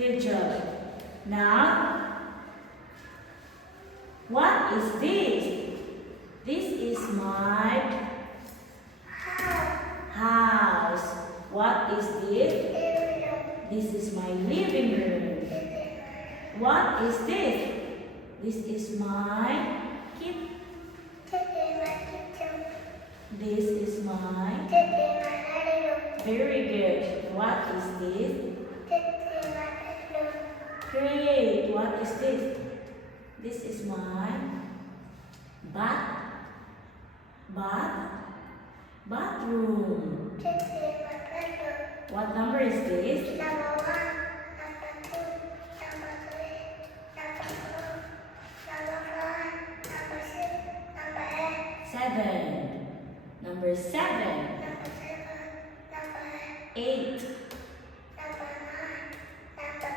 Good job. Now, what is this? This is my house. What is this? This is my living room. What is this? This is my kitchen. This is my... Very good. What is this? Great. What is this? This is my bathroom. What number is this? Number 1, number 2, number 3, number 4, number 5, number 6, number 8. 7. Number 7. Number 7, number 8. number 9, number 10.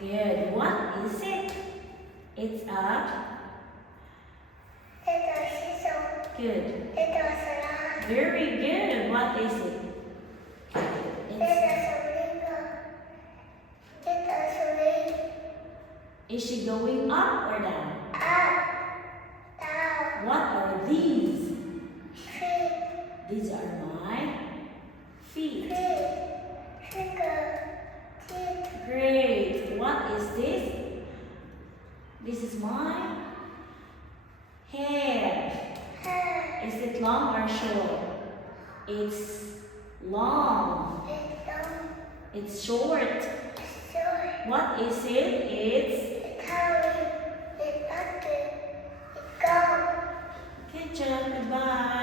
Good. What is it? It's a... Little scissors, Good. little salad, Very good. What is it? little syringe, little syringe, Is she going up or down? up, down, What are these? feet, These are my feet. finger, teeth, Great. What is this? This is my hair. hair, Is it long or short? It's long. It's short. short, What is it? It's... Italian, Italian, Italian. Good job. Goodbye.